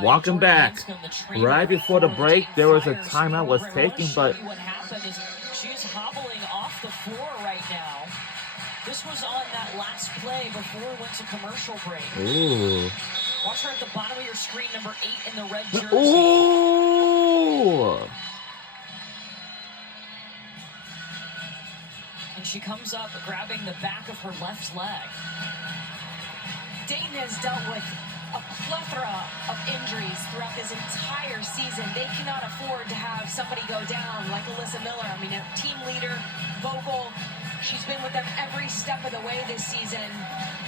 Welcome back. Right before the break, there was a timeout was taken, but what happened is she's hobbling off the floor right now. This was on that last play before we went to commercial break. Ooh. Watch her at the bottom of your screen, number 8 in the red jersey. Ooh. And she comes up grabbing the back of her left leg. Dayton has dealt with a plethora of injuries throughout this entire season. They cannot afford to have somebody go down like Alyssa Miller. I mean, a team leader, vocal. She's been with them every step of the way this season.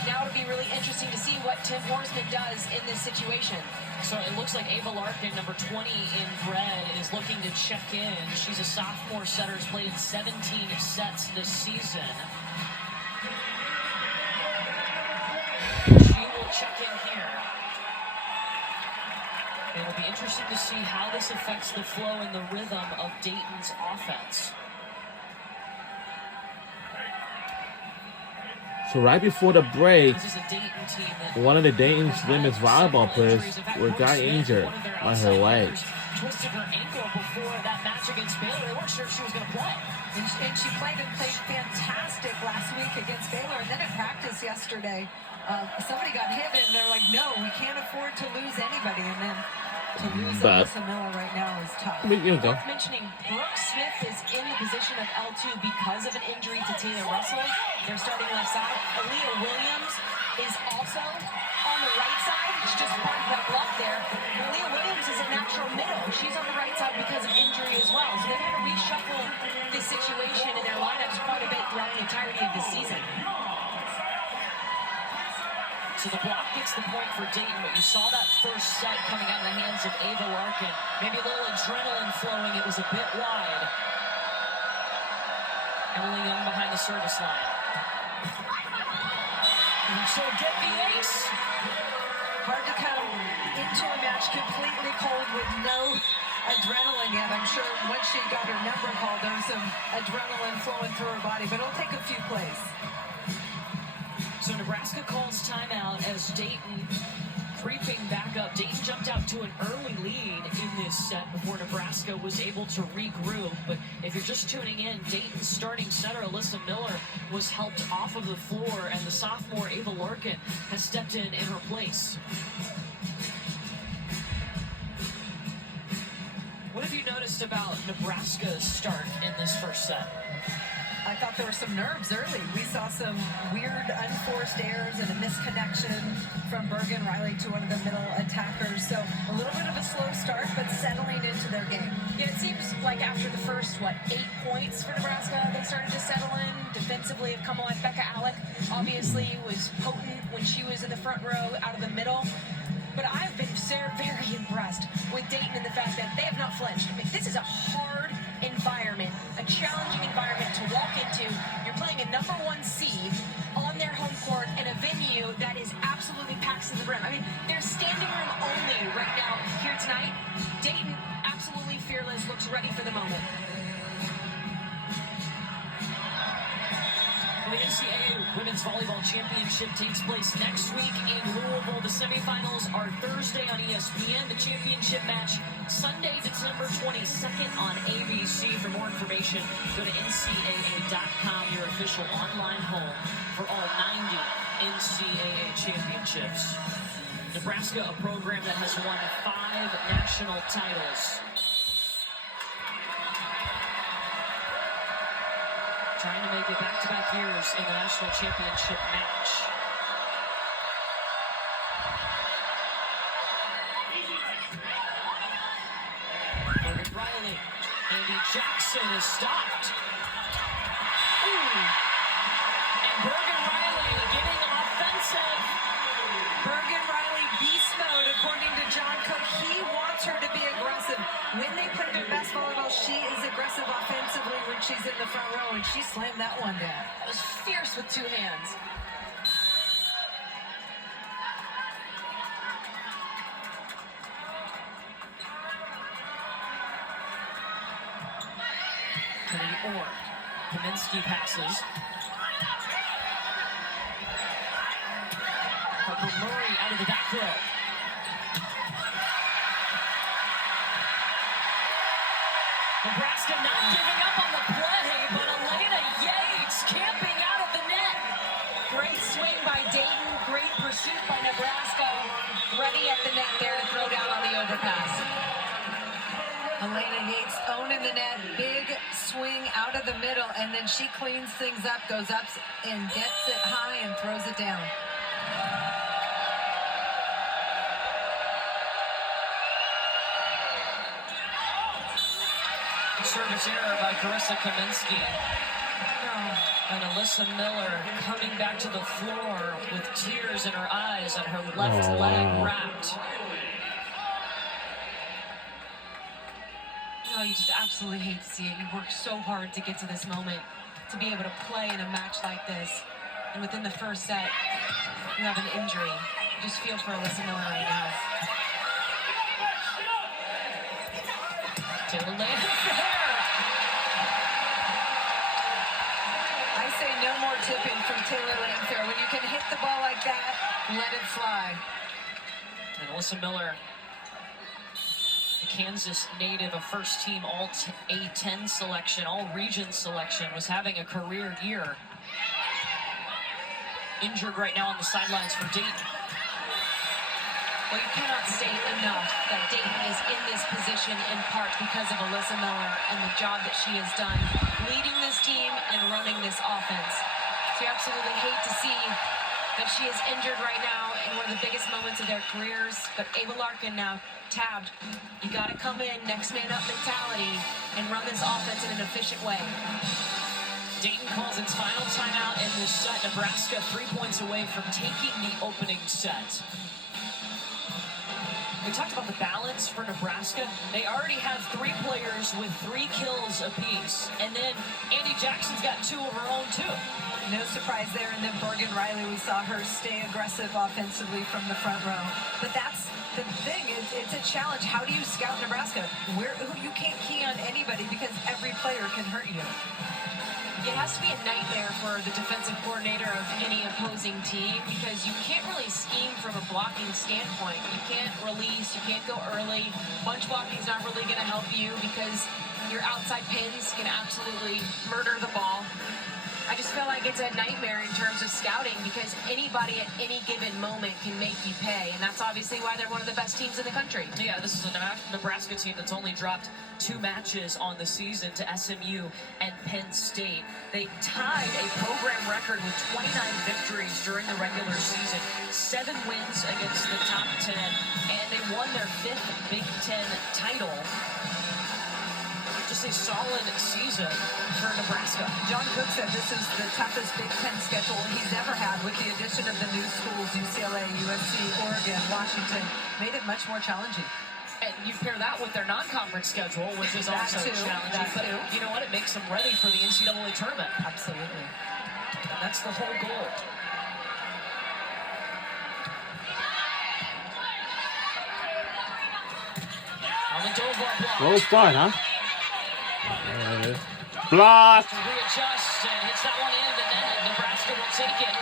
Now it'll be really interesting to see what Tim Horsman does in this situation. So it looks like Ava Larkin, number 20 in red, is looking to check in. She's a sophomore setter, has played in 17 sets this season. She will check in here. It'll be interesting to see how this affects the flow and the rhythm of Dayton's offense. So right before the break, This is a Dayton team that one of the Dayton's women's volleyball players got injured on her leg. Twisted her ankle before that match against Baylor. They weren't sure if she was going to play. And she played fantastic last week against Baylor. And then at practice yesterday, somebody got hit and they're like, no, we can't afford to lose anybody. And then to lose Alyssa Miller right now is tough. Worth mentioning, Brooke Smith is in the position of L2 because of an injury to Tina Russell. They're starting left side. Aaliyah Williams is also on the right side. She's just part of that block there. Aaliyah Williams is a natural middle. She's on the right side because of injury as well. So they've had to reshuffle this situation in their lineups quite a bit throughout the entirety of the season. So the block gets the point for Dayton, but you saw that first set coming out of the hands of Ava Larkin. Maybe a little adrenaline flowing. It was a bit wide. Emily Young behind the service line. And so get the ace. Hard to come into a match completely cold with no adrenaline yet. I'm sure once she got her number called, there's some adrenaline flowing through her body, but it'll take a few plays. So Nebraska calls timeout as Dayton creeping back up. Dayton jumped out to an early lead in this set before Nebraska was able to regroup. But if you're just tuning in, Dayton's starting center, Alyssa Miller, was helped off of the floor, and the sophomore Ava Larkin has stepped in her place. What have you noticed about Nebraska's start in this first set? I thought there were some nerves early. We saw some weird unforced errors and a misconnection from Bergen Riley to one of the middle attackers. So a little bit of a slow start, but settling into their game. Yeah, it seems like after the first, 8 points for Nebraska, they started to settle in. Defensively, have come on. Becca Alec obviously was potent when she was in the front row out of the middle. But I've been very impressed with Dayton and the fact that they have not flinched. I mean, this is a hard environment, a challenging environment to walk into. You're playing a number 1 seed on their home court in a venue that is absolutely packed to the brim. I mean, there's standing room only right now here tonight. Dayton, absolutely fearless, looks ready for the moment. The NCAA Women's Volleyball Championship takes place next week in Louisville. The semifinals are Thursday on ESPN. The championship match Sunday, December 22nd on ABC. For more information, go to ncaa.com, your official online home for all 90 NCAA championships. Nebraska, a program that has won 5 national titles. Trying to make it back-to-back years in the national championship match. Bergen Riley, Andy Jackson is stopped. Ooh. And Bergen Riley getting offensive. Bergen Riley beast mode, according to John Cook. He wants her to be aggressive. When they play their best volleyball, she is aggressive offensively when she's in the front row, and she slammed that one down. That was fierce with 2 hands. Kennedy Orr. Kaminsky passes. Harper Murray out of the back row. Nebraska not giving up on the play, but Elena Yates camping out at the net. Great swing by Dayton, great pursuit by Nebraska. Ready at the net there to throw down on the overpass. Elena Yates owning the net, big swing out of the middle, and then she cleans things up, goes up and gets it high and throws it down. Service error by Carissa Kaminsky. And Alyssa Miller coming back to the floor with tears in her eyes and her left leg wrapped. Oh, you just absolutely hate to see it. You work so hard to get to this moment, to be able to play in a match like this. And within the first set, you have an injury. Just feel for Alyssa Miller right now. Taylor Land. I say no more tipping from Taylor Landfair. When you can hit the ball like that, let it fly. And Alyssa Miller, the Kansas native, a first-team All-A10 selection, all-region selection, was having a career year. Injured right now on the sidelines for Dayton. Well, you cannot state enough that Dayton is in this position in part because of Alyssa Miller and the job that she has done leading this team and running this offense. So you absolutely hate to see that she is injured right now in one of the biggest moments of their careers. But Ava Larkin now tabbed. You got to come in, next man up mentality, and run this offense in an efficient way. Dayton calls its final timeout in this set. Nebraska 3 points away from taking the opening set. We talked about the balance for Nebraska. They already have 3 players with 3 kills apiece. And then Andy Jackson's got 2 of her own, too. No surprise there. And then Bergen Riley, we saw her stay aggressive offensively from the front row. But that's the thing. It's a challenge. How do you scout Nebraska? You can't key on anybody because every player can hurt you. It has to be a nightmare for the defensive coordinator of any opposing team because you can't really scheme from a blocking standpoint. You can't release, you can't go early. Bunch blocking is not really going to help you because your outside pins can absolutely murder the ball. I just feel like it's a nightmare in terms of scouting because anybody at any given moment can make you pay, and that's obviously why they're one of the best teams in the country. Yeah, this is a Nebraska team that's only dropped 2 matches on the season to SMU and Penn State. They tied a program record with 29 victories during the regular season, 7 wins against the top 10, and they won their 5th Big Ten title. Just a solid season for Nebraska. John Cook said this is the toughest Big Ten schedule he's ever had with the addition of the new schools, UCLA, USC, Oregon, Washington. Made it much more challenging. And you pair that with their non-conference schedule, which is also challenging. But you know what? It makes them ready for the NCAA tournament. Absolutely. And that's the whole goal. Oh, it's fine, huh? Block! Readjust and hits that one in the net. Nebraska will take it.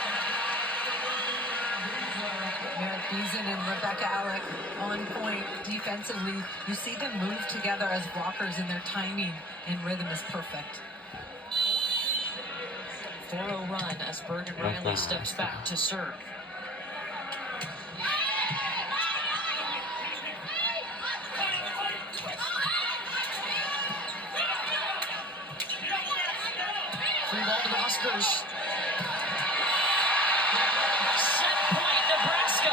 Merritt Beason and Rebecca Alec on point defensively. You see them move together as blockers, and their timing and rhythm is perfect. 4-0 run as Bergen Riley steps back to serve. Free ball to the Huskers. Set point, Nebraska.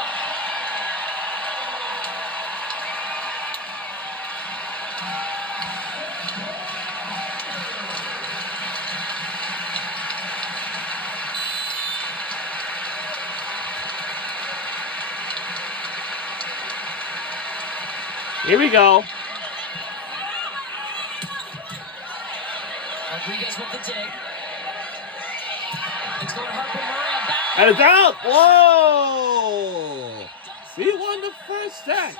Here we go. Rodriguez with the dig. It's going Harper Murray on back. And it's out! Whoa! We won the first set.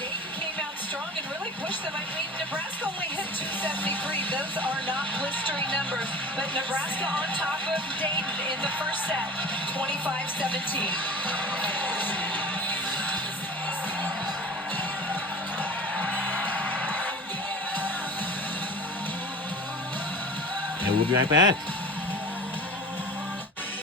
Dayton came out strong and really pushed them. I mean, Nebraska only hit 273. Those are not blistering numbers. But Nebraska on top of Dayton in the first set, 25-17. And we'll be right back.